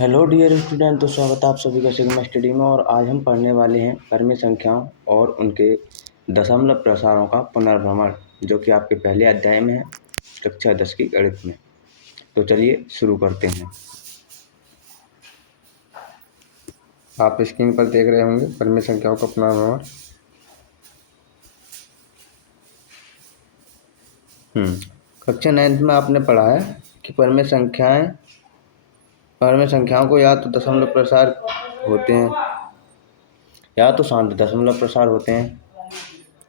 Hello dear student, तो स्वागत है आप सभी का सिग्मा स्टडी में। और आज हम पढ़ने वाले हैं क्रमिक संख्याओं और उनके दशमलव प्रसारों का पुनर्भ्रमण, जो कि आपके पहले अध्याय में है, कक्षा 10 की गणित में। तो चलिए शुरू करते हैं। आप स्क्रीन पर देख रहे होंगे क्रमिक संख्याओं का पुनर्भ्रमण। कक्षा 9th में आपने पढ़ा है कि क्रमिक संख्याओं को या तो दशमलव प्रसार होते हैं, या तो शांत दशमलव प्रसार होते हैं,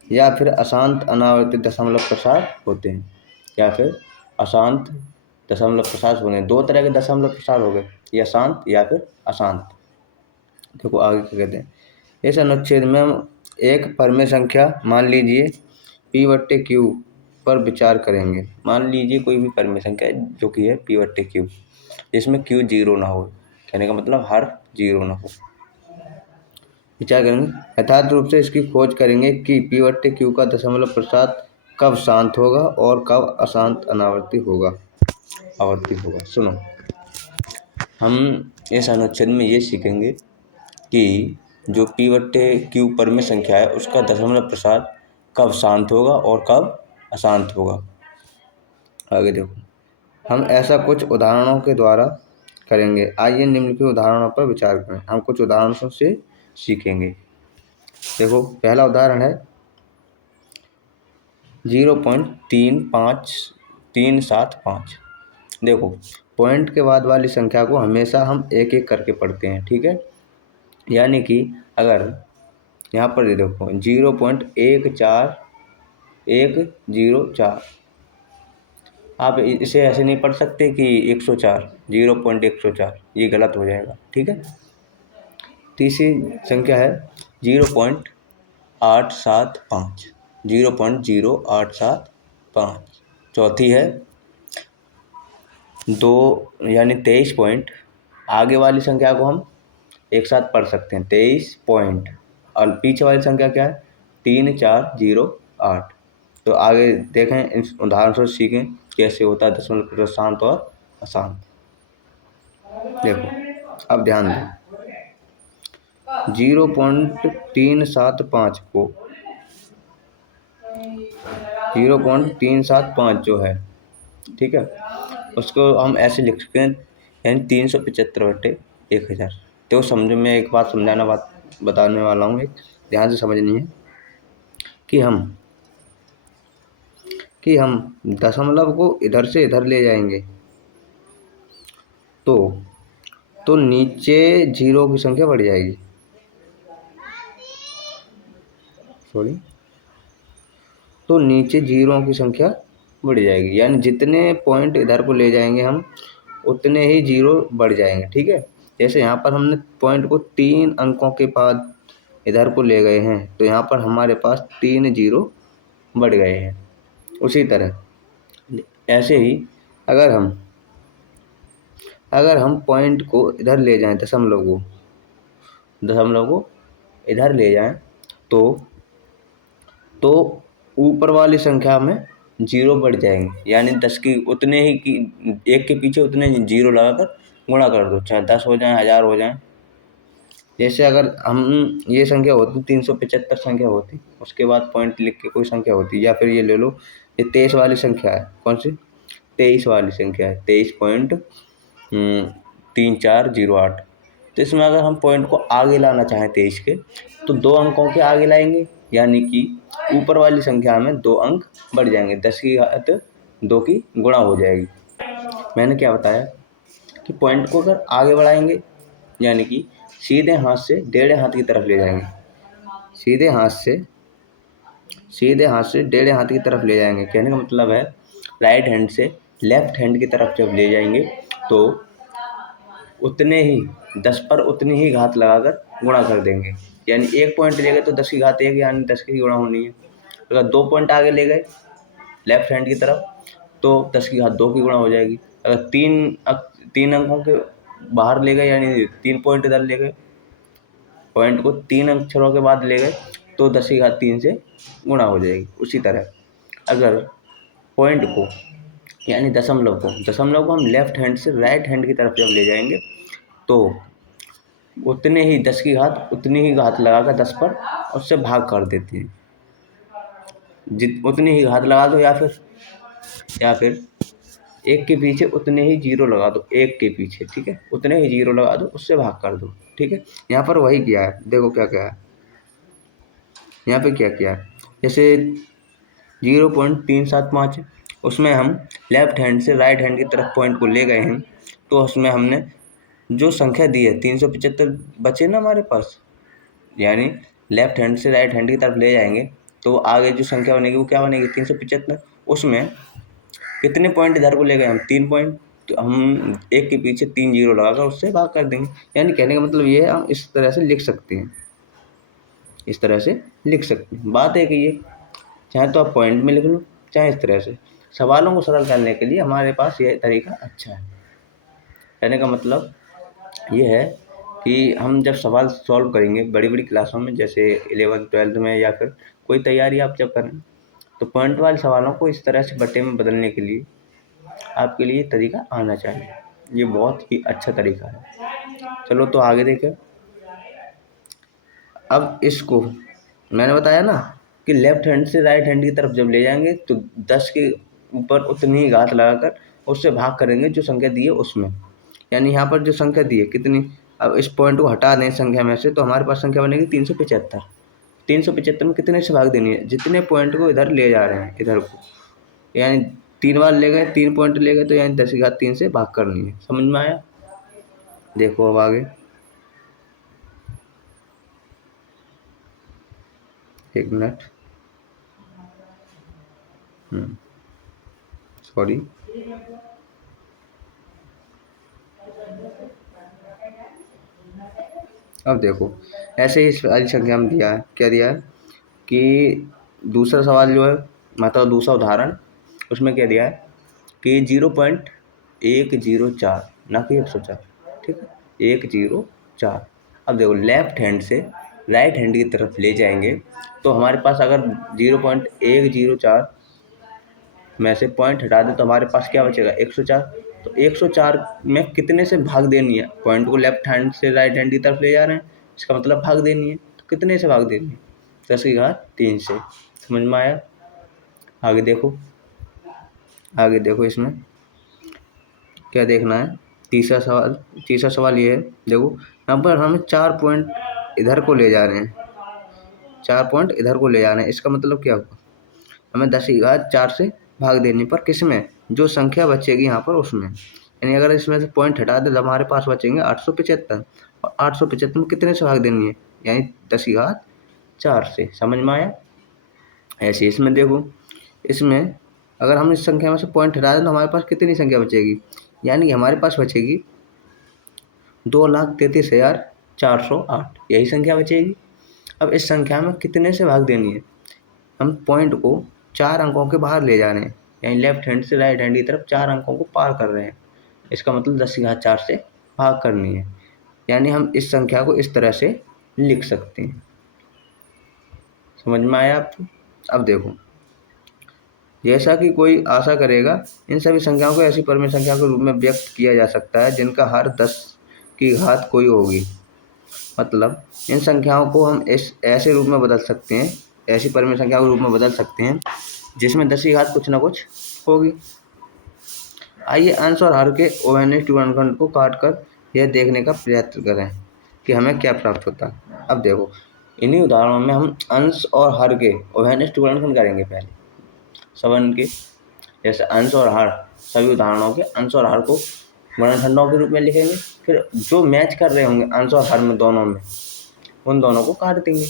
या फिर अशांत अनावर्तित दशमलव प्रसार होते हैं, या फिर अशांत दशमलव प्रसार होते हैं। दो तरह के दशमलव प्रसार हो गए, या शांत या फिर अशांत। देखो आगे क्या कहते हैं। इस अनुच्छेद में हम एक परिमेय संख्या मान लीजिए P/Q पर विचार करेंगे। मान लीजिए कोई भी परिमेय संख्या है जो कि है P/Q, जिसमें Q 0 ना हो। कहने का मतलब हर 0 ना हो। विचार करेंगे, यथार्थ रूप से इसकी खोज करेंगे कि P/Q का दशमलव प्रसार कब शांत होगा और कब अशांत आवर्ती होगा। सुनो, हम इस अनुच्छेद में ये सीखेंगे कि जो P/Q परिमेय संख्या है उसका दशमलव प्रसार कब शांत होगा और कब अशांत होगा। आगे देखो, हम ऐसा कुछ उदाहरणों के द्वारा करेंगे। आइए निम्न के उदाहरणों पर विचार करें। हम कुछ उदाहरणों से सीखेंगे। देखो, पहला उदाहरण है 0.35375। देखो, पॉइंट के बाद वाली संख्या को हमेशा हम एक एक करके पढ़ते हैं, ठीक है। यानी कि अगर यहाँ पर देखो 0.14104, आप इसे ऐसे नहीं पढ़ सकते कि 104, 0.104, ये गलत हो जाएगा, ठीक है। तीसरी संख्या है 0.875, 0.0875। चौथी है 2 यानी 23 पॉइंट। आगे वाली संख्या को हम एक साथ पढ़ सकते हैं, 23 पॉइंट, और पीछे वाली संख्या क्या है 3408। तो आगे देखें, इस उदाहरण से सीखें कैसे होता है दशमलव प्रसार शांत और अशांत। देखो, अब ध्यान दें, 0.375 को 0.375 जो है, ठीक है, उसको हम ऐसे लिख सकते हैं, यानी 375/1000। तो समझो, मैं एक बात बताने वाला हूँ, एक ध्यान से समझनी है कि हम दशमलव को इधर से इधर ले जाएंगे तो नीचे जीरो की संख्या बढ़ जाएगी। तो नीचे जीरो की संख्या बढ़ जाएगी, यानी जितने पॉइंट इधर को ले जाएंगे हम, उतने ही जीरो बढ़ जाएंगे, ठीक है। जैसे यहाँ पर हमने पॉइंट को 3 अंकों के बाद इधर को ले गए हैं, तो यहाँ पर हमारे पास 3 जीरो बढ़ गए हैं। उसी तरह ऐसे ही अगर हम पॉइंट को इधर ले जाएं, दशमलव को इधर ले जाएं, तो ऊपर वाली संख्या में जीरो बढ़ जाएंगे, यानी 10 की उतने ही की एक के पीछे उतने जीरो लगाकर गुणा कर दो, चाहे 10 हो जाए, 1000 हो जाए। जैसे अगर हम ये संख्या होती 375 संख्या होती, उसके बाद पॉइंट लिख के कोई संख्या होती, या फिर ये ले लो, ये 23 वाली संख्या है। कौन सी? 23 वाली संख्या है, 23.3408। तो इसमें अगर हम पॉइंट को आगे लाना चाहें 23 के, तो 2 अंकों के आगे लाएंगे, यानी कि ऊपर वाली संख्या में 2 अंक बढ़ जाएंगे, 10 की घात 2 की गुणा हो जाएगी। मैंने क्या बताया कि पॉइंट को अगर आगे बढ़ाएंगे, यानी कि सीधे हाथ से डेढ़े हाथ की तरफ ले जाएंगे, सीधे हाथ से डेढ़े हाथ की तरफ ले जाएंगे। कहने का मतलब है राइट हैंड से लेफ्ट हैंड की तरफ जब ले जाएंगे, तो उतने ही 10 पर उतनी ही घात लगाकर गुणा कर देंगे। यानी 1 पॉइंट ले गए तो 10 की घात 1, यानी 10 की गुणा होनी है। अगर 2 पॉइंट आगे ले गए लेफ्ट हैंड की तरफ, तो 10 की घात 2 की गुणा हो जाएगी। अगर 3 अंकों के बाहर ले गए, यानी 3 पॉइंट इधर ले गए, पॉइंट को 3 अक्षरों के बाद ले गए, तो 10 की घात 3 से गुणा हो जाएगी। उसी तरह अगर पॉइंट को, यानी दशमलव को हम लेफ्ट हैंड से राइट हैंड की तरफ जब ले जाएंगे, तो उतने ही 10 की घात उतनी ही घात लगाकर 10 पर उससे भाग कर देती है। उतनी ही घात लगा दो या फिर 1 के पीछे उतने ही जीरो लगा दो, 1 के पीछे, ठीक है, उतने ही जीरो लगा दो, उससे भाग कर दो, ठीक है। यहाँ पर वही किया है, देखो क्या क्या है यहाँ पे, क्या किया है। जैसे 0.375 है, उसमें हम लेफ्ट हैंड से राइट हैंड की तरफ पॉइंट को ले गए हैं, तो उसमें हमने जो संख्या दी है 375 बचे ना हमारे पास, यानी लेफ्ट हैंड से राइट हैंड की तरफ ले जाएंगे तो आगे जो संख्या बनेगी वो क्या बनेगी, 375। उसमें कितने पॉइंट इधर को ले गए हम, 3 पॉइंट, तो हम 1 के पीछे 3 जीरो लगाकर उससे भाग कर देंगे। यानी कहने का मतलब ये है, हम इस तरह से लिख सकते हैं, इस तरह से लिख सकते हैं। बात है कि ये चाहे तो आप पॉइंट में लिख लो, चाहे इस तरह से। सवालों को सरल करने के लिए हमारे पास ये तरीका अच्छा है। कहने का मतलब ये है कि हम जब सवाल सॉल्व करेंगे बड़ी बड़ी क्लासों में, जैसे 11th 12th में, या फिर कोई तैयारी आप जब करें, तो पॉइंट वाले सवालों को इस तरह से बट्टे में बदलने के लिए आपके लिए तरीका आना चाहिए। ये बहुत ही अच्छा तरीका है। चलो तो आगे देखें। अब इसको मैंने बताया ना कि लेफ्ट हैंड से राइट हैंड की तरफ जब ले जाएंगे तो 10 के ऊपर उतनी ही घात लगाकर उससे भाग करेंगे जो संख्या दी है उसमें। यानी यहाँ पर जो संख्या दी है कितनी, अब इस पॉइंट को हटा दें संख्या में से, तो हमारे पास संख्या बनेगी 375। 375 में कितने से भाग देनी है, जितने पॉइंट को इधर ले जा रहे हैं इधर को, यानी 3 बार ले गए, 3 पॉइंट ले गए, तो यानी 10 की घात 3 से भाग करनी है। समझ में आया? देखो अब आगे, एक मिनट, सॉरी, अब देखो ऐसे ही इस वाली संख्या में दिया है, क्या दिया है कि दूसरा सवाल जो है, मतलब दूसरा उदाहरण, उसमें क्या दिया है कि 0.104 ना कि 104, ठीक है, 104। अब देखो लेफ्ट हैंड से राइट हैंड की तरफ ले जाएंगे तो हमारे पास अगर 0.104 में से पॉइंट हटा दे तो हमारे पास क्या बचेगा, 104। तो 104 में कितने से भाग देनी है, पॉइंट को लेफ्ट हैंड से राइट हैंड की तरफ ले जा रहे हैं, इसका मतलब भाग देनी है, तो कितने से भाग देनी है, 10 की घात 3 से। समझ में आया? आगे देखो, आगे देखो इसमें क्या देखना है। तीसरा सवाल ये है, देखो यहाँ पर हमें 4 पॉइंट इधर को ले जा रहे हैं, 4 पॉइंट इधर को ले जा रहे हैं, इसका मतलब क्या हुआ, हमें 10 की घात 4 से भाग देनी पर किस में, जो संख्या बचेगी यहाँ पर उसमें। यानी अगर इसमें से पॉइंट हटा दे तो हमारे पास बचेंगे 875, और 875 में कितने से भाग देनी है, यानी 10 की घात 4 से। समझ में आया? ऐसे इसमें देखो, इसमें अगर हम इस संख्या में से पॉइंट हटा दें तो हमारे पास कितनी संख्या बचेगी, यानी कि हमारे पास बचेगी 2,33,408, यही संख्या बचेगी। अब इस संख्या में कितने से भाग देनी है, हम पॉइंट को 4 अंकों के बाहर ले जा रहे हैं, यानी लेफ्ट हैंड से राइट हैंड की तरफ 4 अंकों को पार कर रहे हैं, इसका मतलब 10 की घात 4 से भाग करनी है। यानी हम इस संख्या को इस तरह से लिख सकते हैं। समझ में आया आपको? अब देखो, जैसा कि कोई आशा करेगा, इन सभी संख्याओं को ऐसी परिमेय संख्या के रूप में व्यक्त किया जा सकता है जिनका हर 10 की घात कोई होगी। मतलब इन संख्याओं को हम ऐसे रूप में बदल सकते हैं, ऐसी परिमेय संख्या के रूप में बदल सकते हैं जिसमें 10 की घात कुछ ना कुछ होगी। आइए अंश और हर के उभयनिष्ठ गुणनखंड को काट कर यह देखने का प्रयत्न करें कि हमें क्या प्राप्त होता है। अब देखो, इन्हीं उदाहरणों में हम अंश और हर के उभयनिष्ठ गुणनखंड करेंगे। पहले सवन के जैसे अंश और हर, सभी उदाहरणों के अंश और हर को गुणनखंडों के रूप में लिखेंगे, फिर जो मैच कर रहे होंगे अंश और हर में, दोनों में, उन दोनों को काट देंगे।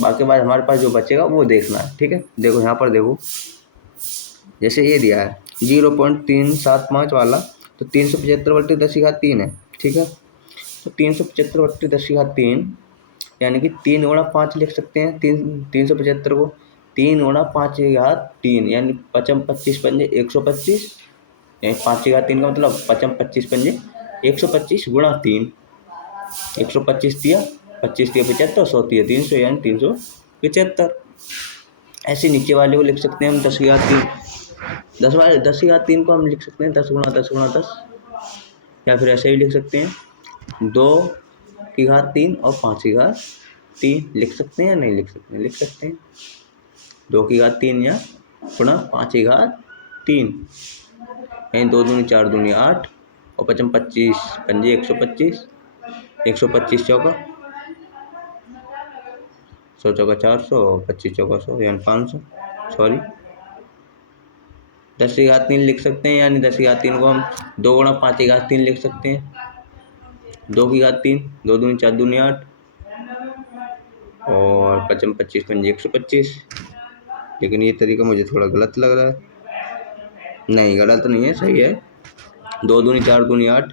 बाकी बाद हमारे पास जो बचेगा वो देखना है, ठीक है। देखो यहाँ पर देखो, जैसे ये दिया है 0.375 वाला, तो 375/10 है, ठीक है। तो 375/10 यानी कि 3 गुणा 5 लिख सकते हैं, 375 को 3 गुणा 5/3, यानी 25 पंजे 125, यानी 5/3 का मतलब 25 पंजे 125 गुणा 3, 125 दिया, 25 दिया 75, 100 दिया 300, यानी 375। ऐसे नीचे वाले को लिख सकते हैं हम 10 की घात 3, 10 की घात 3 को हम लिख सकते हैं 10 गुणा 10 गुणा 10, या फिर ऐसे ही लिख सकते हैं 2 की घात 3 और 5 की घात 3 लिख सकते हैं या नहीं लिख सकते हैं? लिख सकते हैं। 2 की घात 3 या गुणा 5 की घात 3, यानी 2 दूनी 4 दूनी 8 और 5 25 पंजे 125, 125 चौका 100 चौका 400 और 25 चौका 100 यानी 500। सॉरी 10 की घात 3 लिख सकते हैं, यानी 10 की घात 3 को हम 2 गुणा 5 की घात 3 लिख सकते हैं। 2 की घात 3, 2 दूनी 4 दूनी 8 और 5 25 पंजे 125। लेकिन ये तरीका मुझे थोड़ा गलत लग रहा है। नहीं, गलत नहीं है, सही है। 2 दूनी 4 दूनी 8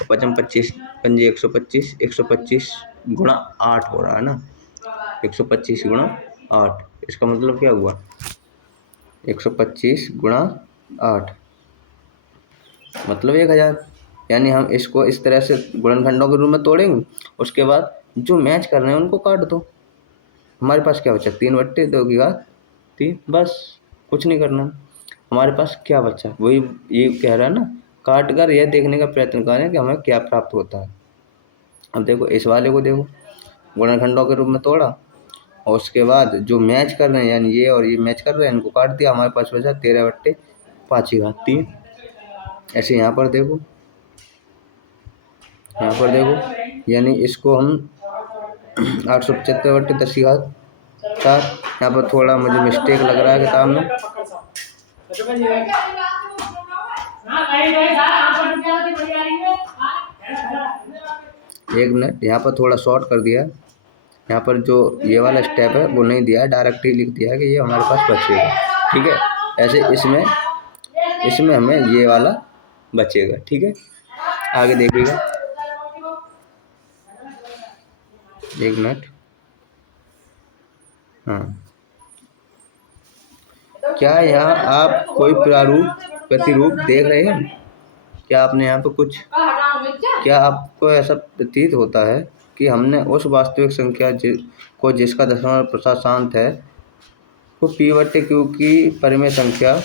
और 5 25 पंजे 125, 125 गुणा 8 हो रहा है ना, 125 गुणा 8। इसका मतलब क्या हुआ? 125 गुणा 8 मतलब 1000। यानी हम इसको इस तरह से गुणनखंडों के रूप में तोड़ेंगे। उसके बाद जो मैच कर रहे हैं उनको काट दो। हमारे पास क्या बचा? 3/2 की घात 3, बस कुछ नहीं करना। हमारे पास क्या बचा? वही ये कह रहा है ना, काट कर यह देखने का प्रयत्न करें कि हमें क्या प्राप्त होता है। अब देखो इस वाले को देखो, गुणनखंडों के रूप में तोड़ा और उसके बाद जो मैच कर रहे हैं, यानी ये और ये मैच कर रहे हैं, इनको काट दिया। हमारे पास बचा 13/5 की घात 3। ऐसे यहाँ पर देखो, यानी इसको हम 875/10 की घात 4। यहाँ पर थोड़ा मुझे मिस्टेक लग रहा है किताब में। एक मिनट, यहाँ पर थोड़ा शॉर्ट कर दिया। यहाँ पर जो ये वाला स्टेप है वो नहीं दिया है, डायरेक्ट ही लिख दिया है कि ये हमारे पास बचेगा। ठीक है, ऐसे इसमें हमें ये वाला बचेगा। ठीक है, आगे देखिएगा। एक मिनट, हाँ, क्या यहाँ आप कोई प्रतिरूप देख रहे हैं? क्या आपने यहाँ पर कुछ, क्या आपको ऐसा प्रतीत होता है कि हमने उस वास्तविक संख्या को जिसका दशमलव प्रसार शांत है को P/Q की परिमेय संख्या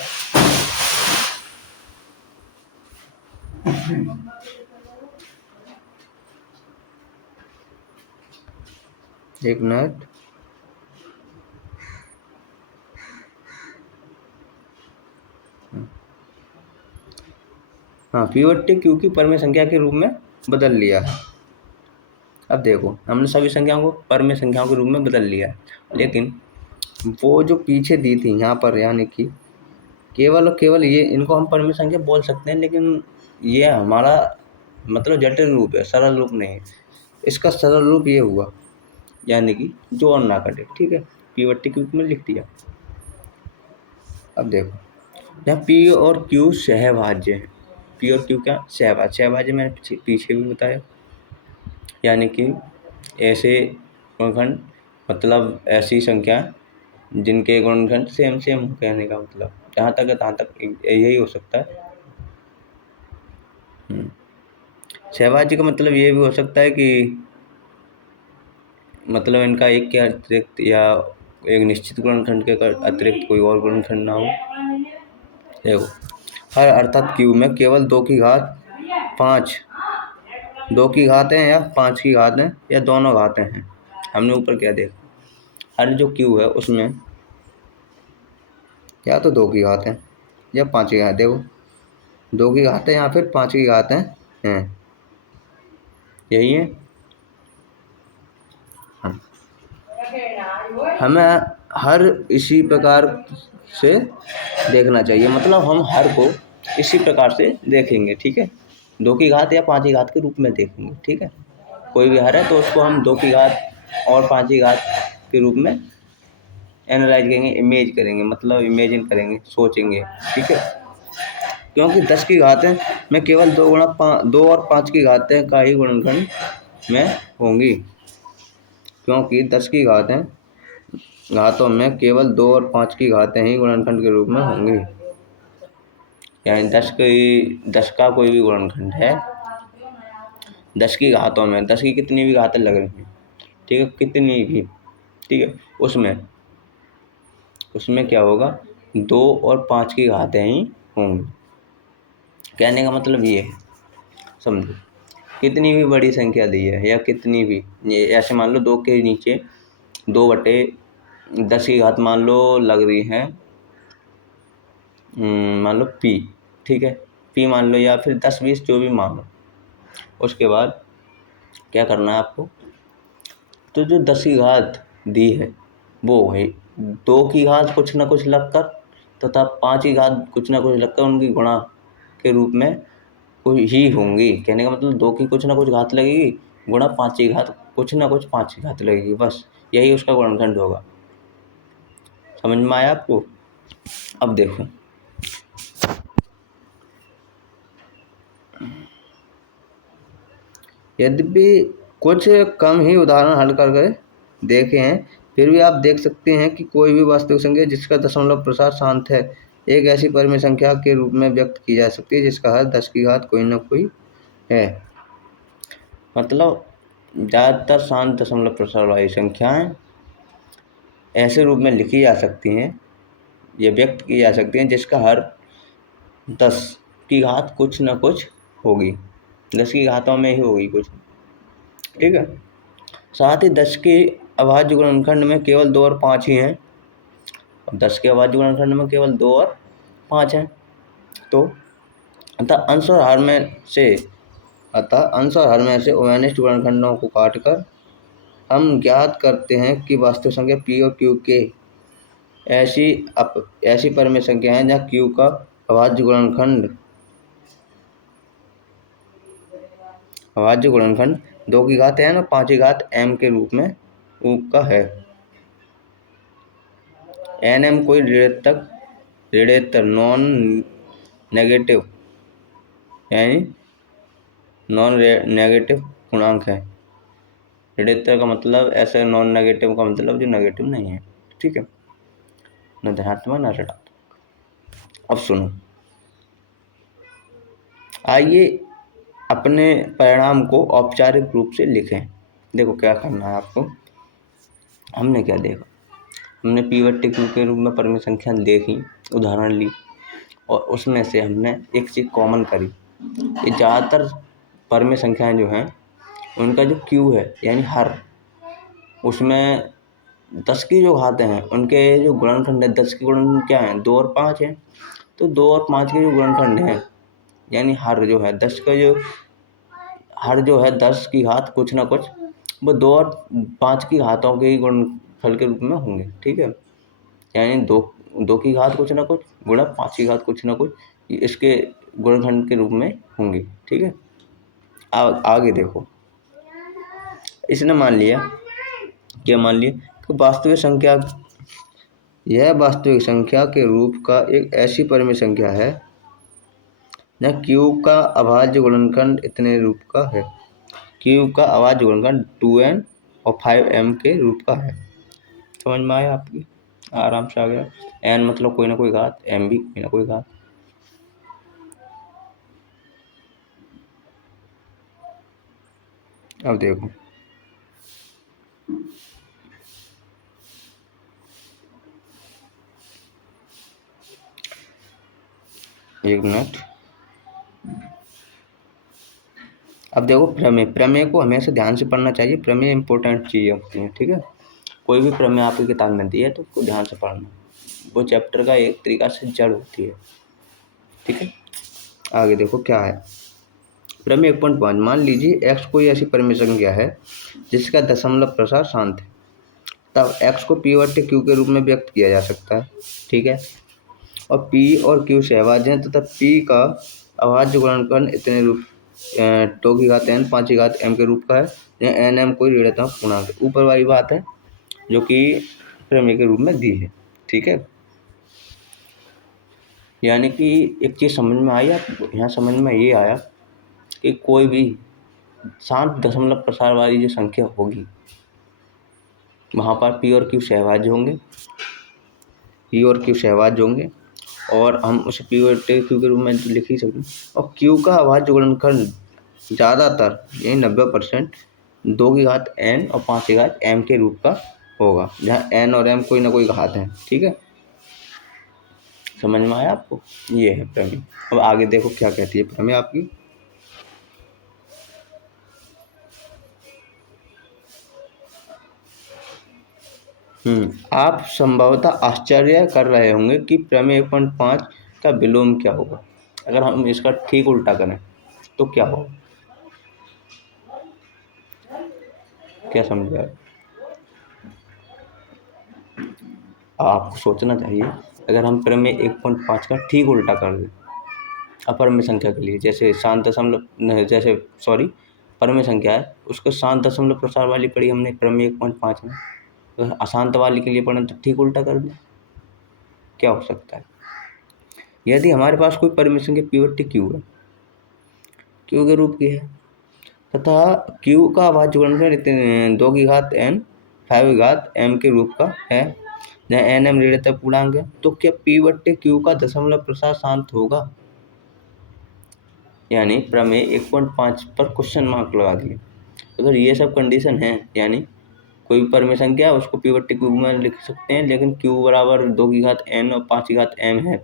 एक मिनट, हाँ, P/Q की परिमेय संख्या के रूप में बदल लिया है। अब देखो, हमने सभी संख्याओं को परिमेय संख्याओं के रूप में बदल लिया है, लेकिन वो जो पीछे दी थी यहाँ पर, यानी कि केवल और केवल ये, इनको हम परिमेय संख्या बोल सकते हैं, लेकिन ये हमारा मतलब जटिल रूप है, सरल रूप नहीं है। इसका सरल रूप ये हुआ, यानी कि जो और ना कटे। ठीक है, P/Q में लिख दिया। अब देखो, यहाँ P और Q सहभाज्य है। P और Q क्या? सहभाज्य मैंने पीछे भी बताया। यानी कि ऐसे गुणनखंड, मतलब ऐसी संख्या जिनके गुणनखंड सेम हो, कहने का मतलब जहाँ तक है तहाँ तक यही हो सकता है। सहभाज्य का मतलब ये भी हो सकता है कि मतलब इनका एक के अतिरिक्त या एक निश्चित गुणनखंड के अतिरिक्त कोई और गुणनखंड ना हो। देखो, हर अर्थात Q में केवल 2 की घात 5, 2 की घातें या 5 की घातें या दोनों घातें हैं। हमने ऊपर क्या देखा, हर जो Q है उसमें या तो 2 की घातें या 5 की घातें, देखो 2 की घातें या फिर 5 की घातें हैं, यही है। हमें हर इसी प्रकार से देखना चाहिए, मतलब हम हर को इसी प्रकार से देखेंगे। ठीक है, 2 की घात या 5 की घात के रूप में देखेंगे। ठीक है, कोई भी हर है तो उसको हम 2 की घात और 5 की घात के रूप में एनालाइज करेंगे, इमेज करेंगे, मतलब इमेजिन करेंगे, सोचेंगे। ठीक है, क्योंकि 10 की घातें में केवल 2 और 5 की घातें का ही गुणनखंड में होंगी, क्योंकि 10 की घातों में केवल 2 और 5 की घातें ही गुणनखंड के रूप में होंगी। यानी 10 का कोई भी गुणनखंड है, 10 की घातों में 10 की कितनी भी घातें लग रही हैं, ठीक है, कितनी भी, ठीक है, उसमें क्या होगा, 2 और 5 की घातें ही होंगी। कहने का मतलब ये है, समझो। कितनी भी बड़ी संख्या दी है या कितनी भी, ये ऐसे मान लो 2 के नीचे 2/10 की घात मान लो लग रही है, मान लो p, ठीक है, p मान लो या फिर 10-20 जो भी मान लो। उसके बाद क्या करना है आपको, तो जो 10 की घात दी है वो है 2 की घात कुछ ना कुछ लगकर तथा 5 की घात कुछ ना कुछ लगकर उनकी गुणा के रूप में कोई ही होंगी। कहने का मतलब 2 की कुछ ना कुछ घात लगेगी गुणा 5 की घात कुछ ना कुछ 5 की घात लगेगी, बस यही उसका गुणनखंड होगा। समझ में आया आपको? अब देखो, यद्यपि कुछ कम ही उदाहरण हल करके देखे हैं, फिर भी आप देख सकते हैं कि कोई भी वास्तविक संख्या जिसका दशमलव प्रसार शांत है एक ऐसी परिमेय संख्या के रूप में व्यक्त की जा सकती है जिसका हर 10 की घात कोई न कोई है। मतलब ज़्यादातर शांत दशमलव प्रसार वाली संख्याएं ऐसे रूप में लिखी जा सकती हैं, ये व्यक्त की जा सकती हैं जिसका हर 10 की घात कुछ न कुछ होगी, 10 की घातों में ही होगी कुछ, ठीक है। साथ ही 10 के अभाज्य गुणनखंड में केवल 2 और 5 ही हैं, 10 के अभाज्य गुणनखंड में केवल 2 और 5 हैं। तो अतः अंश और हर में से उभयनिष्ठ गुणनखंडों को काटकर हम ज्ञात करते हैं कि वास्तविक संख्या p और q के ऐसी परिमेय संख्या है जहाँ q का अभाज्य गुणनखंड 2 की घात n और 5 की घात m के रूप में u का है। nm कोई ऋणात्मक नॉन नेगेटिव यानी नॉन नेगेटिव गुणांक है। ऋणात्मक का मतलब ऐसे, नॉन नेगेटिव का मतलब जो नेगेटिव नहीं है, ठीक है, न धनात्मक न ऋणात्मक। अब सुनो, आइए अपने परिणाम को औपचारिक रूप से लिखें। देखो क्या करना है आपको, हमने क्या देखा, हमने p/q के रूप में परिमेय संख्या देखी, उदाहरण ली और उसमें से हमने एक चीज़ कॉमन करी। ये ज़्यादातर परिमेय संख्याएं जो हैं उनका जो q है यानी हर, उसमें 10 की जो घातें हैं उनके जो गुणनखंड है 10 के गुणनखंड क्या हैं, 2 और 5 हैं। तो 2 और 5 के जो गुणनखंड हैं यानी हर जो है 10 का जो हर जो है 10 की घात कुछ ना कुछ वो 2 और 5 की घातों के ही गुणनफल के रूप में होंगे, ठीक है। यानी 2 की घात कुछ ना कुछ गुणा 5 की घात कुछ ना कुछ इसके गुणनखंड के रूप में होंगे, ठीक है। आगे देखो, इसने मान लिया, क्या मान लिया कि यह वास्तविक संख्या के रूप का एक ऐसी परिमेय संख्या है जहाँ q का अभाज्य गुणनखंड इतने रूप का है। q का अभाज्य गुणनखंड 2n और 5m के रूप का है। समझ में आया आपकी? आराम से आ गया। n मतलब कोई ना कोई घात, m भी कोई ना कोई घात। अब देखो, एक मिनट। अब देखो, प्रमेय को हमेशा ध्यान से पढ़ना चाहिए। प्रमेय इंपॉर्टेंट चीज़ें होती हैं, ठीक है। कोई भी प्रमेय आपकी किताब में दी है तो उसको ध्यान से पढ़ना, वो चैप्टर का एक तरीका से जड़ होती है, ठीक है। आगे देखो क्या है, प्रमेय 1.5। मान लीजिए x कोई ऐसी परिमेय संख्या है जिसका दशमलव प्रसार शांत है, तब x को p/q के रूप में व्यक्त किया जा सकता है, ठीक है। और p और q सहभाज्य हैं तथा p का अभाज्य गुणनखंड इतने रूप 2 की घात n 5 की घात m के रूप का है, या nm कोई ऋणात्मक पूर्णांक है। ऊपर वाली बात है जो कि प्रमेय के रूप में दी है, ठीक है। यानी कि एक चीज़ समझ में आई आपको, यहाँ समझ में ये आया कि कोई भी शांत दशमलव प्रसार वाली जो संख्या होगी वहाँ पर p और q सहभाज्य होंगे, और हम उसे p/q के रूप में लिख ही सकते हैं। और q का अभाज्य गुणनखंड ज़्यादातर यही 90% 2 की घात n और 5 की घात m के रूप का होगा, जहाँ n और m कोई ना कोई घात है, ठीक है। समझ में आया आपको? ये है प्रमेय। अब आगे देखो क्या कहती है प्रमेय आपकी। आप संभवतः आश्चर्य कर रहे होंगे कि प्रमेय 1.5 का विलोम क्या होगा। अगर हम इसका ठीक उल्टा करें तो क्या होगा, क्या समझे आप? आपको सोचना चाहिए। अगर हम प्रमेय 1.5 का ठीक उल्टा कर दें अपरम्य संख्या के लिए, जैसे शांत दशमलव जैसे सॉरी परम्य संख्या है उसको शांत दशमलव प्रसार वाली पढ़ी हमने प्रमेय 1.5 में, तो अशांत वाली के लिए पढ़ें तो ठीक उल्टा कर दें, क्या हो सकता है। यदि हमारे पास कोई परम्य संख्या पीवटी क्यू है, क्यू के रूप की है तथा क्यू का अभाज्य गुणनफल 2 की घात n 5 की घात m के रूप का है, जहाँ एन एम ऋणात्मक पूर्णांक है, तो क्या p/q का दशमलव प्रसार शांत होगा। यानी प्रमेय 1.5 पर क्वेश्चन मार्क लगा दिए। अगर ये सब कंडीशन है, यानी कोई भी परम्य संख्या है उसको p/q में लिख सकते हैं, लेकिन q बराबर 2 की घात n और 5 की घात m है,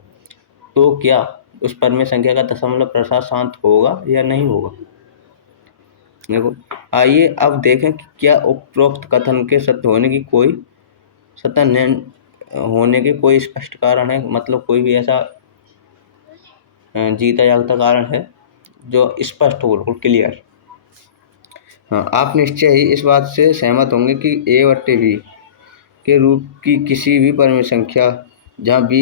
तो क्या उस परम्य संख्या का दशमलव प्रसार शांत होगा या नहीं होगा। देखो, आइए अब देखें कि क्या उपरोक्त कथन के सत्य होने के कोई स्पष्ट कारण है, मतलब कोई भी ऐसा जीता जागता कारण है जो स्पष्ट हो, बिल्कुल क्लियर। हाँ, आप निश्चय ही इस बात से सहमत होंगे कि a/b के रूप की किसी भी परम्य संख्या जहाँ b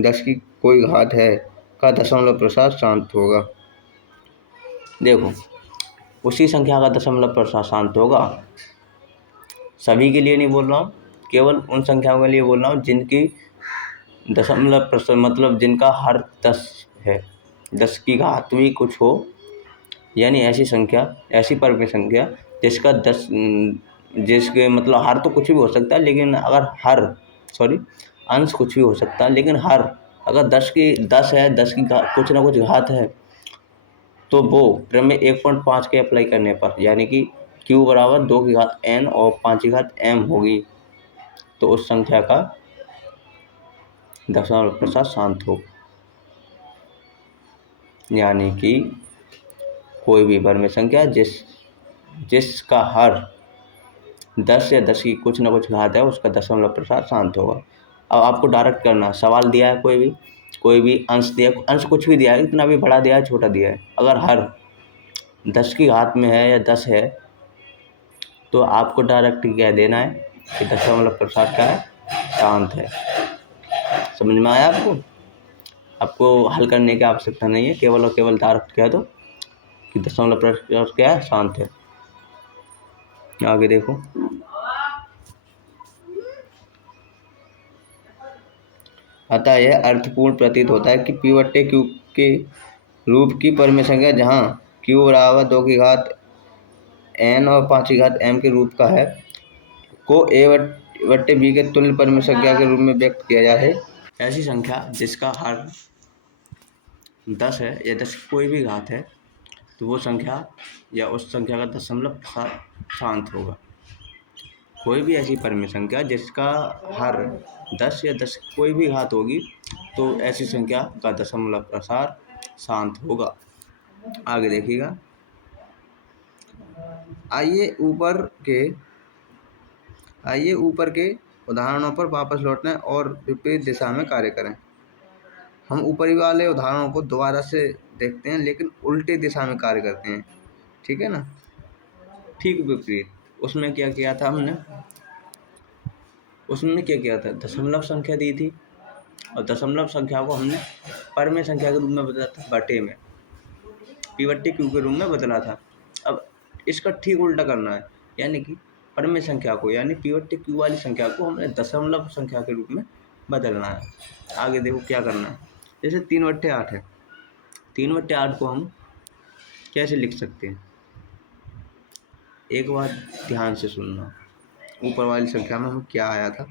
10 की कोई घात है का दशमलव प्रसार शांत होगा। देखो, उसी संख्या का दशमलव प्रसार शांत होगा, सभी के लिए नहीं बोल रहा हूँ, केवल उन संख्याओं के लिए बोल रहा हूँ जिनकी दशमलव प्रसार मतलब जिनका हर 10 है, 10 की घात भी कुछ हो, यानी ऐसी परम्य संख्या जिसका जिसके मतलब हर तो कुछ भी हो सकता है, लेकिन अगर अंश कुछ भी हो सकता है, लेकिन हर अगर 10 है, 10 की कुछ ना कुछ घात है, तो वो प्रमेय 1.5 के अप्लाई करने पर, यानी कि q बराबर 2 की घात n और 5 की घात m होगी, तो उस संख्या का दशमलव प्रसार शांत हो। यानी कि कोई भी परम्य संख्या जिसका हर 10 या 10 की कुछ ना कुछ घात है उसका दशमलव प्रसार शांत होगा। अब आपको डायरेक्ट करना, सवाल दिया है कोई भी अंश दिया, अंश कुछ भी दिया है, इतना भी बड़ा दिया है छोटा दिया है, अगर हर 10 की घात में है या 10 है, तो आपको डायरेक्ट कह देना है कि दशमलव प्रसार क्या है, शांत है। समझ में आया आपको हल करने की आवश्यकता नहीं है, केवल और केवल डायरेक्ट कह दो कि दशमलव प्रसार क्या है, शांत है। आगे देखो, अतः यह अर्थपूर्ण प्रतीत होता है कि p/q के रूप की परम्य संख्या जहाँ q बराबर 2 की घात n और 5 की घात m के रूप का है को a/b के तुल्य परम्य संख्या के रूप में व्यक्त किया जाता है। ऐसी संख्या जिसका हर 10 है या 10 की कोई भी घात है, तो वो संख्या या उस संख्या का दशमलव प्रसार शांत होगा। कोई भी ऐसी परम्य संख्या जिसका हर 10 या 10 की कोई भी घात होगी, तो ऐसी संख्या का दशमलव प्रसार शांत होगा। आगे देखिएगा, आइए ऊपर के उदाहरणों पर वापस लौटें और विपरीत दिशा में कार्य करें। हम ऊपरी वाले उदाहरणों को दोबारा से देखते हैं, लेकिन उल्टी दिशा में कार्य करते हैं, ठीक है ना, ठीक विपरीत। उसमें क्या किया था दशमलव संख्या दी थी और दशमलव संख्या को हमने परम्य संख्या के रूप में बदला था, बटे में p/q के रूप में बदला था। अब इसका ठीक उल्टा करना है, यानी कि परम्य संख्या को यानी p/q वाली संख्या को हमने दशमलव संख्या के रूप में बदलना है। आगे देखो क्या करना है। जैसे 3/8 है, 3/8 को हम कैसे लिख सकते हैं, एक बार ध्यान से सुनना। ऊपर वाली संख्या में हमें क्या आया था,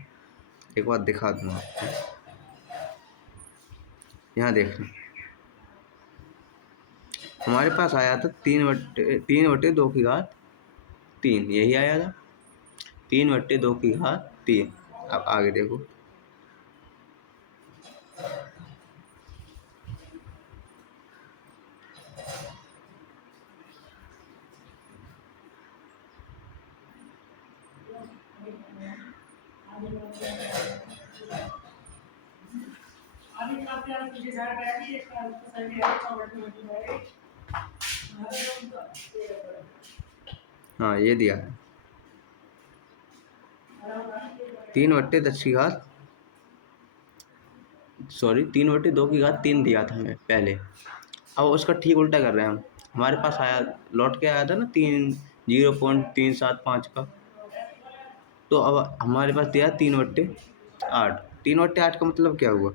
एक बार दिखा दूंगा आपको, यहाँ देखना। हमारे पास आया था 3/2 की घात 3, यही आया था 3/2 की घात 3। अब आगे देखो, हाँ, ये दिया है 3/10 की घात, सॉरी 3/2 की घात 3 दिया था हमें पहले। अब उसका ठीक उल्टा कर रहे हैं हम। हमारे पास आया, लौट के आया था ना 0.375 का। तो अब हमारे पास दिया 3/8। 3/8 का मतलब क्या हुआ?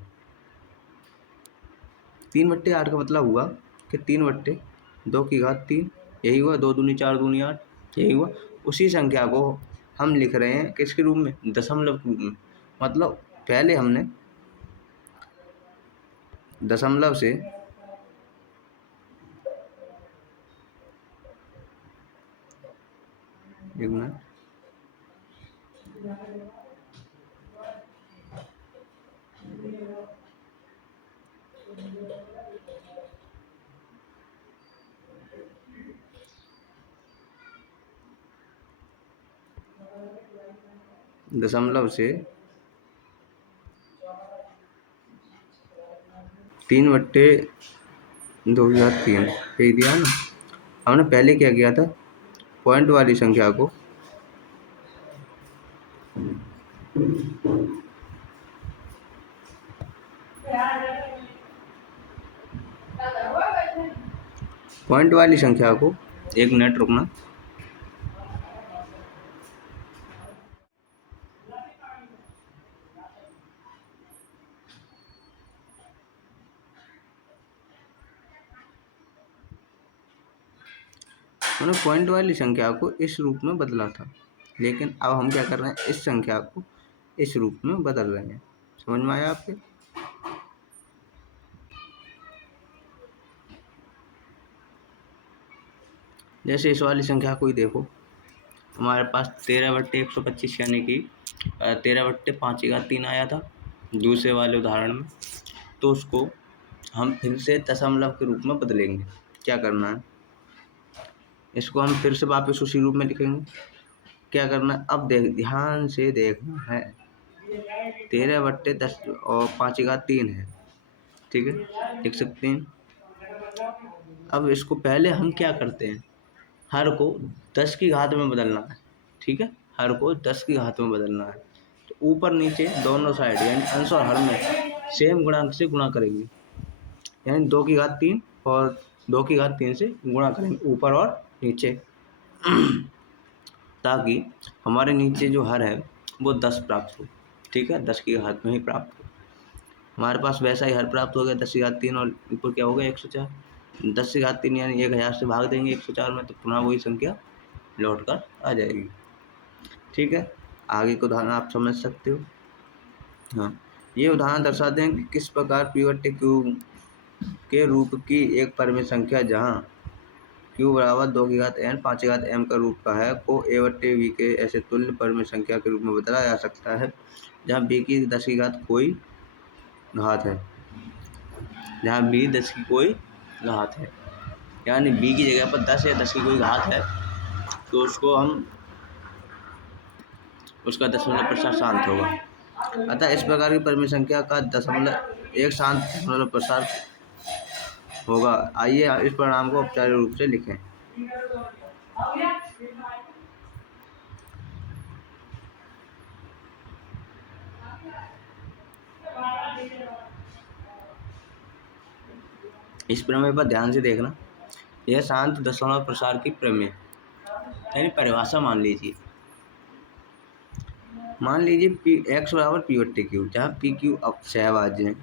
3/8 का मतलब हुआ कि 3/2 की घात 3, यही हुआ। 2 दूनी 4 दूनी 8, यही हुआ। उसी संख्या को हम लिख रहे हैं किसके रूप में? दशमलव के रूप में। मतलब पहले हमने दशमलव से एक मिनट, दशमलव से 3/2 की घात 3 यही दिया ना। हमने पहले क्या किया था? पॉइंट वाली संख्या को एक मिनट रुकना। हमने पॉइंट वाली संख्या को इस रूप में बदला था, लेकिन अब हम क्या कर रहे हैं? इस संख्या को इस रूप में बदल रहे हैं। समझ में आया आपके? जैसे इस वाली संख्या को ही देखो, हमारे पास 13/125 यानी कि 13/5 की घात 3 आया था दूसरे वाले उदाहरण में। तो उसको हम फिर से दशमलव के रूप में बदलेंगे। क्या करना है? इसको हम फिर से वापस उसी रूप में लिखेंगे। क्या करना है? अब ध्यान से देखना है। 13/10 और 5 की घात 3 है, ठीक है, लिख सकते हैं। अब इसको पहले हम क्या करते हैं? हर को 10 की घात में बदलना है, ठीक है। हर को 10 की घात में बदलना है। तो ऊपर नीचे दोनों साइड यानी अंश और हर में सेम गुणांक से गुणा करेंगे, यानी 2 की घात 3 और 2 की घात 3 से गुणा करेंगे ऊपर और नीचे, ताकि हमारे नीचे जो हर है वो 10 प्राप्त हो, ठीक है, 10 की घात में ही प्राप्त हो। हमारे पास वैसा ही हर प्राप्त हो गया 10 की घात 3 और ऊपर क्या हो गया 104। 10 की घात 3 यानी 1000 से भाग देंगे 104 में, तो पुनः वही संख्या लौट कर आ जाएगी, ठीक है। आगे का उदाहरण आप समझ सकते हो। हाँ, ये उदाहरण दर्शाते हैं कि किस प्रकार P/Q के रूप की एक परिमित संख्या जहाँ Q बराबर 2 की घात n 5 की घात m का रूप का है को A/V के ऐसे तुल्य परिमित संख्या के रूप में बदला जा सकता है जहाँ b की 10 की घात कोई घात है, जहाँ b 10 की कोई घात है, यानी b की जगह पर 10 या 10 की कोई घात है, तो उसको हम उसका दशमलव प्रसार शांत होगा। अतः इस प्रकार की परिमित संख्या का एक शांत दशमलव प्रसार होगा। आइए इस परिणाम को औपचारिक रूप से लिखें। इस प्रमेय पर ध्यान से देखना। यह शांत दशमलव प्रसार की प्रमेय यानी परिभाषा मान लीजिए। x बराबर P/Q, जहाँ PQ अब सहभाज्य है,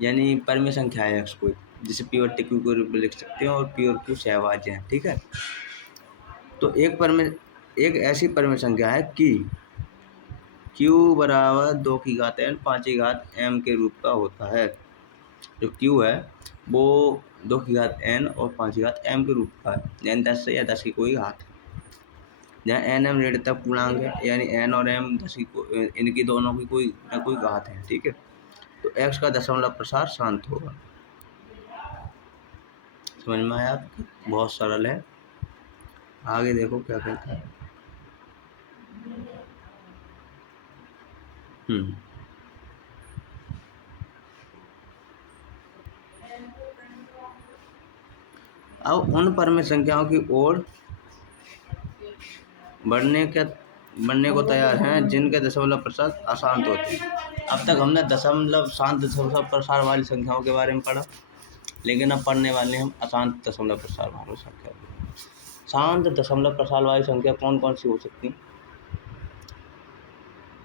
यानी परिमेय संख्या है x कोई, जिसे P/Q के रूप में लिख सकते हैं, और P और Q सहभाज्य हैं, ठीक है। तो एक ऐसी परिमेय संख्या है कि Q बराबर 2 की घात n 5 की घात m के रूप का होता है। जो Q है वो 2 की घात n और 5 की घात m के रूप का है, यानी 10 से या 10 की कोई घात है। जहाँ n m ऋणात्मक पूर्णांक है, यानी n और m 10 की इनकी दोनों की कोई न कोई घात है, ठीक है। तो x का दशमलव प्रसार शांत होगा। समझ में आया आपको? बहुत सरल है। आगे देखो क्या कहता है। अब उन परम संख्याओं की ओर बढ़ने को तैयार हैं जिनके दशमलव प्रसार अशांत होते हैं। अब तक हमने शांत दशमलव प्रसार वाली संख्याओं के बारे में पढ़ा, लेकिन अब पढ़ने वाले हम अशांत दशमलव प्रसार वाली संख्या। शांत दशमलव प्रसार वाली संख्या कौन कौन सी हो सकती,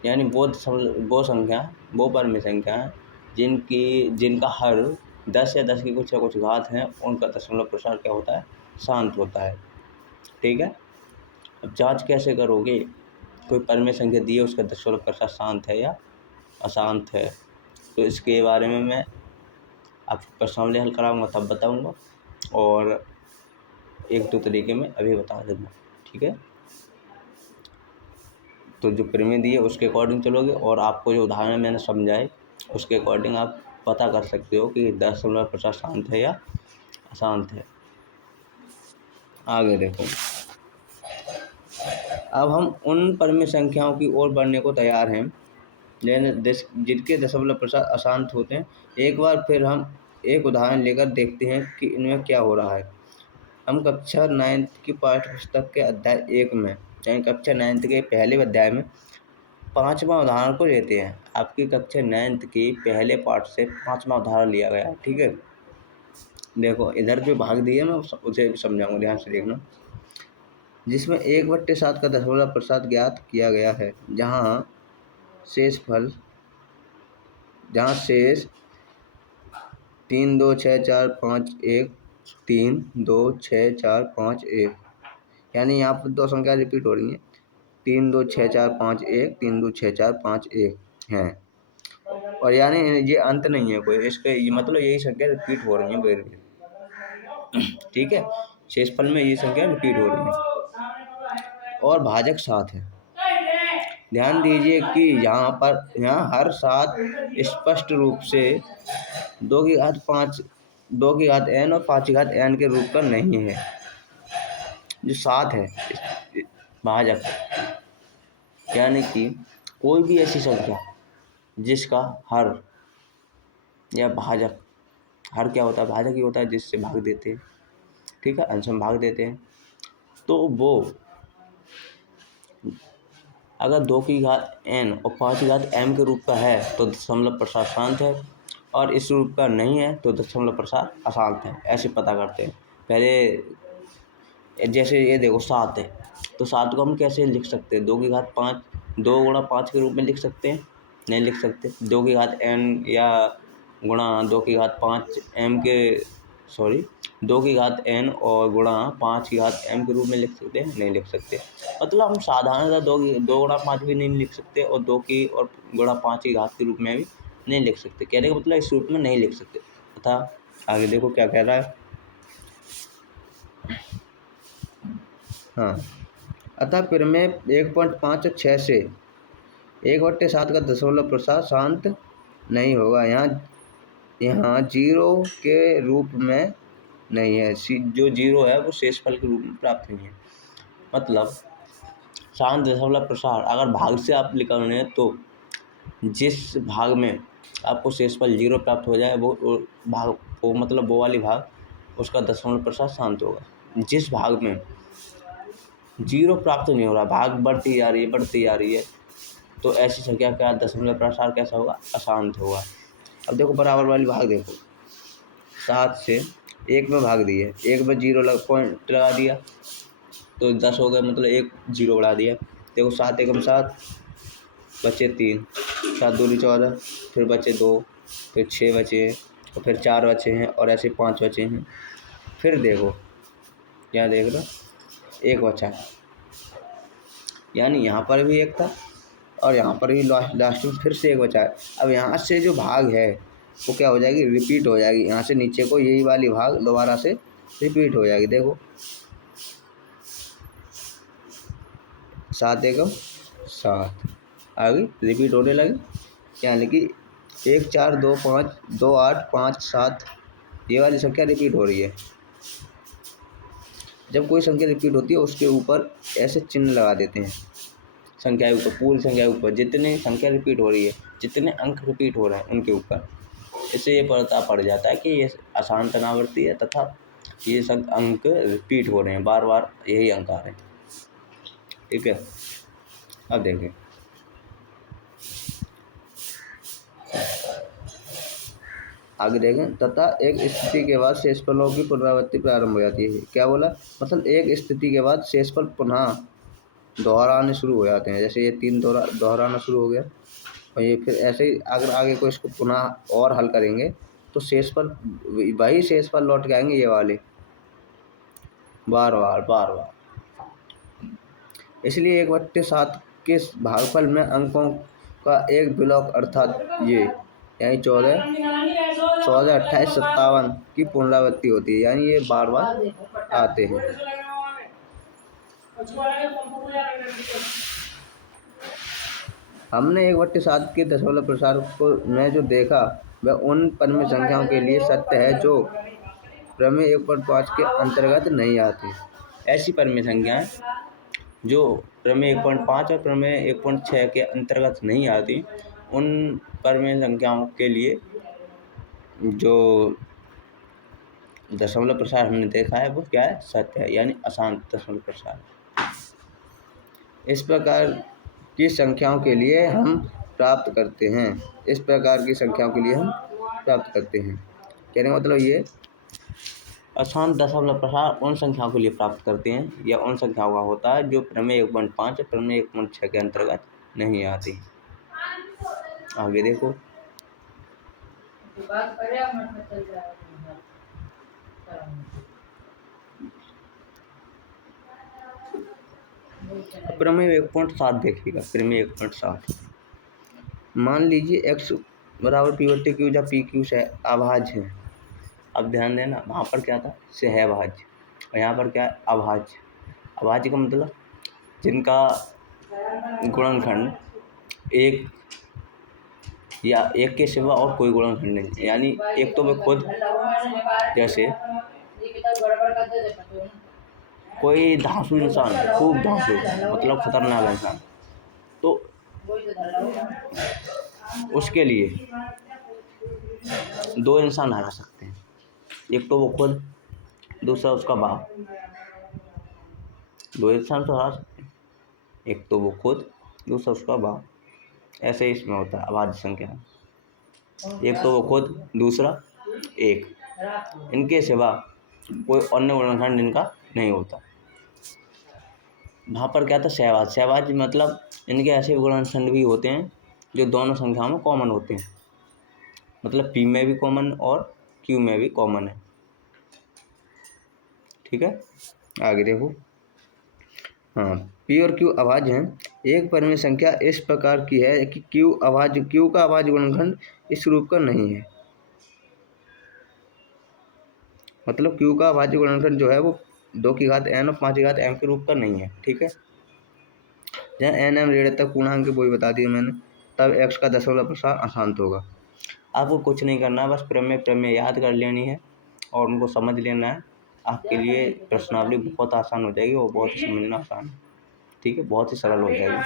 यानी वो संख्या, वो परम संख्या जिनका हर 10 या 10 की कुछ घात हैं, उनका दशमलव प्रसार क्या होता है, शांत होता है। ठीक है। अब जांच कैसे करोगे, कोई परम संख्या दी है, उसका दशमलव प्रसार शांत है या अशांत है, तो इसके बारे में मैं आपको प्रश्नावली हल कराऊंगा तब बताऊंगा, और 1-2 तरीके में अभी बता दूंगा। ठीक है। तो जो प्रमेय दी है उसके अकॉर्डिंग चलोगे, और आपको जो उदाहरण मैंने समझाए उसके अकॉर्डिंग आप पता कर सकते हो कि दशमलव प्रसार शांत है या अशांत है। आगे देखो, अब हम उन परम संख्याओं की ओर बढ़ने को तैयार हैं जिनके दशमलव प्रसार अशांत होते हैं। एक बार फिर हम एक उदाहरण लेकर देखते हैं कि इनमें क्या हो रहा है। हम कक्षा 9th की पाठ्य पुस्तक के अध्याय 1 में, यानी कक्षा 9th के पहले अध्याय में 5वां उदाहरण को लेते हैं। आपकी कक्षा 9th के पहले पाठ से 5वां उदाहरण लिया गया है। ठीक है। देखो, इधर जो भाग दिए मैं उसे समझाऊंगा, ध्यान से देखना। जिसमें 1/7 का दशमलव प्रसार ज्ञात किया गया है, जहाँ शेष 3 2 6 4 5 1 3 2 6 4 5 1, यानी यहाँ पर 2 संख्या रिपीट हो रही हैं। 3 2 6 4 5 1 3 2 6 4 5 1 हैं, और यानी ये अंत नहीं है कोई, इसके ये मतलब यही संख्या रिपीट हो रही है। ठीक है। शेषफल में ये संख्या रिपीट हो रही है और भाजक 7 है। ध्यान दीजिए कि यहाँ हर 7 स्पष्ट रूप से 2 की घात n और 5 की घात n के रूप का नहीं है। जो 7 है भाजक, यानी कि कोई भी ऐसी संख्या जिसका हर या भाजक, हर क्या होता है, भाजक ही होता है जिससे भाग देते हैं। ठीक है, अंश में भाग देते हैं। तो वो अगर 2 की घात n और 5 की घात m के रूप का है तो दशमलव प्रसार शांत है, और इस रूप का नहीं है तो दशमलव प्रसार अशांत है। ऐसे पता करते हैं। पहले जैसे ये देखो 7 है, तो 7 को हम कैसे लिख सकते हैं, 2 की घात 5, 2 गुणा 5 के रूप में लिख सकते हैं, नहीं लिख सकते। 2 की घात n या गुणा 2 की घात 5 m के 2 की घात n और गुणा 5 की घात m के रूप में लिख सकते हैं, नहीं लिख सकते। मतलब हम साधारणतः 2 गुणा 5 भी नहीं लिख सकते, और 2 की और गुणा 5 की घात के रूप में भी नहीं लिख सकते। कहने का मतलब इस रूप में नहीं लिख सकते। तथा आगे देखो क्या कह रहा है। हाँ, अतः प्रमेय 1.5 और 6 से 1/7 का दशमलव प्रसार शांत नहीं होगा। यहाँ 0 के रूप में नहीं है, जो 0 है वो शेषफल के रूप में प्राप्त नहीं है। मतलब शांत दशमलव प्रसार अगर भाग से आप निकालने हैं तो जिस भाग में आपको शेषफल 0 प्राप्त हो जाए वो भाग, वो मतलब वो वाली भाग, उसका दशमलव प्रसार शांत होगा। जिस भाग में 0 प्राप्त नहीं हो रहा, भाग बढ़ती जा रही है, तो ऐसी संख्या का दशमलव प्रसार कैसा होगा, अशांत होगा। अब देखो बराबर वाली भाग देखो, 7 से 1 में भाग दिए, 1 में 0 पॉइंट लगा दिया तो 10 हो गए, मतलब 1 0 बढ़ा दिया। देखो 7 एकम 7, बचे 3, 7 दूनी 14, फिर बचे 2, फिर 6 बचे हैं, और फिर 4 बचे हैं, और ऐसे 5 बचे हैं। फिर देखो यहाँ देख लो 1 बचा है, यानी यहाँ पर भी 1 था और यहाँ पर भी लास्ट में फिर से 1 बचा है। अब यहाँ से जो भाग है वो क्या हो जाएगी, रिपीट हो जाएगी। यहाँ से नीचे को यही वाली भाग दोबारा से रिपीट हो जाएगी। देखो 7 एकम 7 आगे रिपीट होने लगी, यानी कि 1 4 2 5 2 8 5 7 ये वाली संख्या रिपीट हो रही है। जब कोई संख्या रिपीट होती है उसके ऊपर ऐसे चिन्ह लगा देते हैं, संख्या के ऊपर, पूरी संख्या के ऊपर जितनी संख्या रिपीट हो रही है, जितने अंक रिपीट हो रहे हैं उनके ऊपर। इससे ये पता पड़ जाता है कि ये अशांत अनावर्ती है तथा ये सब अंक रिपीट हो रहे हैं, बार बार यही अंक आ रहे हैं। ठीक है, अब देखें आगे देखें। तथा एक स्थिति के बाद शेषफलों की पुनरावृत्ति प्रारंभ हो जाती है। क्या बोला? मतलब एक स्थिति के बाद शेषफल पुनः दोहराने शुरू हो जाते हैं। जैसे ये 3 दोहराना शुरू हो गया, और ये फिर ऐसे ही अगर आगे को इसको पुनः और हल करेंगे तो शेषफल, वही शेषफल लौट के आएंगे, ये वाले बार बार। इसलिए 1/7 के भागफल में अंकों का एक ब्लॉक अर्थात ये यानी 14, 28, 57 की पुनरावृत्ति होती है, यानी ये बार बार आते हैं। हमने 1/7 के दशमलव प्रसार को में जो देखा वह उन परिमेय संख्याओं के लिए सत्य है जो प्रमेय 1.5 के अंतर्गत नहीं आती। ऐसी परिमेय संख्याएं जो प्रमेय 1.5 और प्रमेय 1.6 के अंतर्गत नहीं आती, उन परिमेय संख्याओं के लिए जो दशमलव प्रसार हमने देखा है वो क्या है? सत्य है, यानी अशांत दशमलव प्रसार। इस प्रकार की संख्याओं के लिए हम प्राप्त करते हैं। इस प्रकार की संख्याओं के लिए हम प्राप्त करते हैं। कहने का मतलब ये अशांत दशमलव प्रसार उन संख्याओं के लिए प्राप्त करते हैं या उन संख्याओं का होता है जो प्रमेय 1.5 और प्रमेय 1.6 के अंतर्गत नहीं आती। आगे देखो, प्रमेय 1.7 देखिएगा। प्रमेय 1.7, मान लीजिए x बराबर p/q जहाँ pq से अभाज्य है। अब ध्यान देना, वहाँ पर क्या था? सहभाज्य, और यहाँ पर क्या है? अभाज्य। अभाज्य का मतलब जिनका गुणनखंड एक या एक के सिवा और कोई गुणनखंड नहीं, यानी एक तो वे खुद, जैसे कोई धांसू इंसान, खूब धांसू मतलब खतरनाक इंसान, तो उसके लिए 2 इंसान हरा सकते हैं। एक तो वो खुद, दूसरा उसका बाप। 2 इंसान तो हरा सकते हैं, एक तो वो खुद, दूसरा उसका बाप। ऐसे इसमें होता है अभाज्य संख्या। एक तो वो खुद, दूसरा एक, इनके सिवा कोई अन्य गुणनखंड इनका नहीं होता। वहाँ पर क्या था? सहभाज्य। सहभाज्य मतलब इनके ऐसे गुणनखंड भी होते हैं जो दोनों संख्याओं में कॉमन होते हैं, मतलब p में भी कॉमन और q में भी कॉमन है। ठीक है, आगे देखो। हाँ, p और q अभाज्य हैं। एक परिमेय संख्या इस प्रकार की है कि q का अभाज्य गुणनखंड इस रूप का नहीं है। मतलब q का अभाज्य गुणनखंड जो है वो 2 की घात n और 5 की घात m के रूप का नहीं है। ठीक है, जहाँ n m ऋणात्मक पूर्णांक वही बता दिया मैंने, तब x का दशमलव प्रसार अशांत होगा। आपको कुछ नहीं करना, बस प्रमेय याद कर लेनी है और उनको समझ लेना है। आपके लिए प्रश्नावली बहुत आसान हो जाएगी और बहुत ही समझना आसान है। ठीक है, बहुत ही सरल हो जाएगी।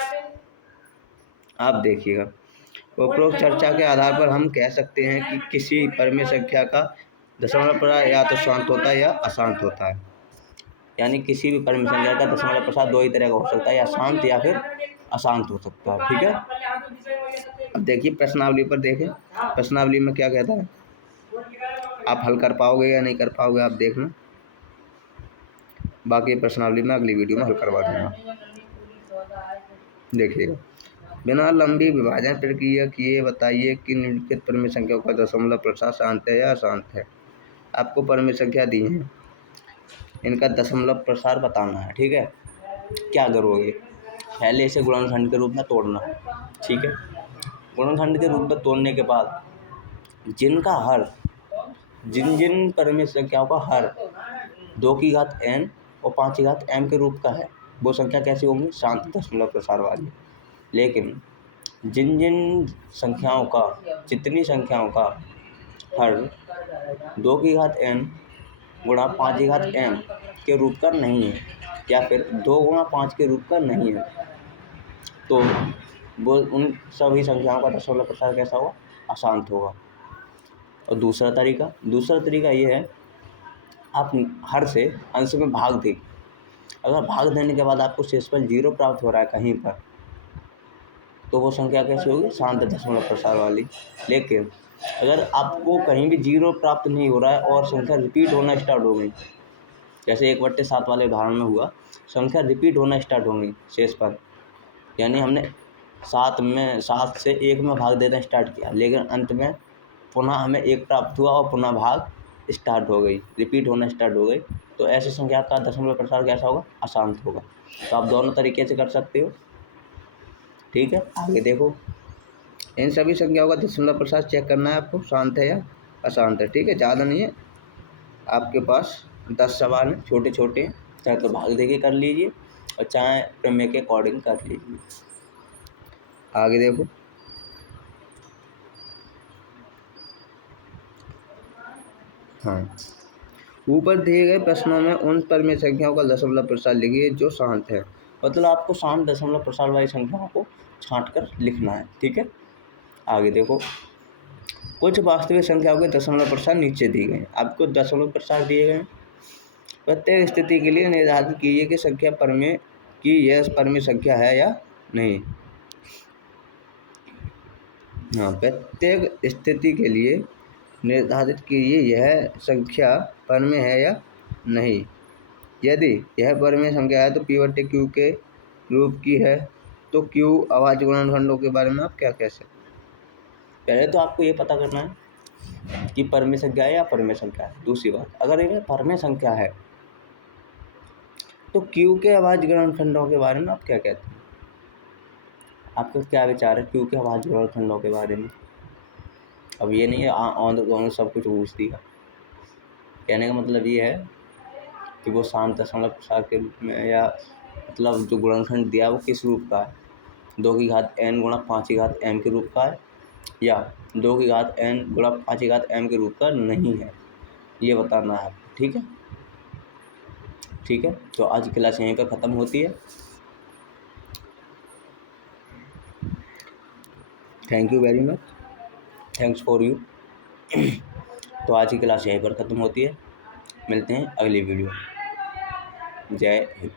आप देखिएगा, उपरोक्त चर्चा के आधार पर हम कह सकते हैं कि किसी परिमेय संख्या का दशमलव प्रसार या तो शांत होता है या अशांत होता है। यानी किसी भी परिमेय संख्या का दशमलव प्रसार 2 ही तरह का हो सकता है, या शांत या फिर अशांत हो सकता है। ठीक है, अब देखिए प्रश्नावली पर देखें। प्रश्नावली में क्या कहता है, आप हल कर पाओगे या नहीं कर पाओगे आप देखना, बाकी प्रश्नावली में अगली वीडियो में हल करवा दूंगा। देखिएगा, बिना लंबी विभाजन प्रक्रिया किए बताइए कि निम्नलिखित परिमेय संख्याओं का दशमलव प्रसार शांत है या अशांत है। आपको परिमेय संख्या दी है, इनका दशमलव प्रसार बताना है। ठीक है, क्या करोगे? पहले इसे गुणनखंड के रूप में तोड़ना। ठीक है, गुणनखंड के रूप में तोड़ने के बाद जिनका हर, जिन परिमेय संख्याओं का हर 2 की घात n और 5 की घात m के रूप का है, वो संख्या कैसी होंगी? शांत दशमलव प्रसार वाली। लेकिन जिन संख्याओं का, जितनी संख्याओं का हर 2 की घात n गुणा 5 की घात m के रूप का नहीं है, या फिर 2 गुणा 5 के रूप का नहीं है, तो वो उन सभी संख्याओं का दशमलव प्रसार कैसा होगा? अशांत होगा। और दूसरा तरीका ये है, आप हर से अंश में भाग दें। अगर भाग देने के बाद आपको शेषफल 0 प्राप्त हो रहा है कहीं पर, तो वो संख्या कैसी होगी? शांत दशमलव प्रसार वाली। लेकिन अगर आपको कहीं भी 0 प्राप्त नहीं हो रहा है और संख्या रिपीट होना स्टार्ट हो गई, जैसे 1/7 वाले उदाहरण में हुआ, संख्या रिपीट होना स्टार्ट हो गई शेषफल, यानी हमने 7 से 1 में भाग देना स्टार्ट किया, लेकिन अंत में पुनः हमें 1 प्राप्त हुआ और पुनः भाग स्टार्ट हो गई, रिपीट होना स्टार्ट हो गई, तो ऐसी संख्या का दशमलव प्रसार कैसा होगा? अशांत होगा। तो आप दोनों तरीके से कर सकते हो। ठीक है, आगे देखो। इन सभी संख्याओं का दशमलव प्रसार चेक करना है आपको, शांत है या अशांत है। ठीक है, ज़्यादा नहीं है, आपके पास 10 सवाल हैं, छोटे छोटे हैं, चाहे तो भाग दे के कर लीजिए और चाहे प्रमेय के अकॉर्डिंग कर लीजिए। आगे देखो। हाँ, ऊपर दिए गए प्रश्नों में उन परमेय संख्याओं का दशमलव प्रसार लिखिए जो शांत है। मतलब आपको शांत दशमलव प्रसार वाली संख्याओं को छांट कर लिखना है। ठीक है, आगे देखो। कुछ वास्तविक संख्याओं के दशमलव प्रसार नीचे दिए गए हैं। आपको दशमलव प्रसार दिए गए हैं। प्रत्येक स्थिति के लिए निर्धारित कीजिए कि संख्या परमेय की यह परमेय संख्या है या नहीं। हाँ, प्रत्येक स्थिति के लिए निर्धारित कीजिए यह संख्या परमेय है या नहीं। यदि यह परमेय संख्या है तो P/Q के रूप की है, तो Q अभाज्य गुणनखंडों के बारे में आप क्या कह सकते हैं? पहले तो आपको ये पता करना है कि परमेय संख्या है या परमेय संख्या है। दूसरी बात, अगर यह परमेय संख्या है तो Q के अभाज्य गुणनखंडों के बारे में आप क्या कहते हैं? आपका क्या विचार है Q के अभाज्य गुणनखंडों के बारे में? अब ये नहीं है ऑन द गो सब कुछ पूछ दिया। कहने का मतलब ये है कि वो शांत दशमलव प्रसार के रूप में, या मतलब जो गुणनखंड दिया वो किस रूप का है? 2 की घात n गुणा 5 की घात m के रूप का है, या 2 की घात n गुणा 5 की घात m के रूप का नहीं है, ये बताना है आपको। ठीक है, ठीक है। तो आज की क्लास यहीं पर ख़त्म होती है। Thank you very much, thanks for you. तो आज की क्लास यहीं पर ख़त्म होती है। मिलते हैं अगली वीडियो में। जय हिंद।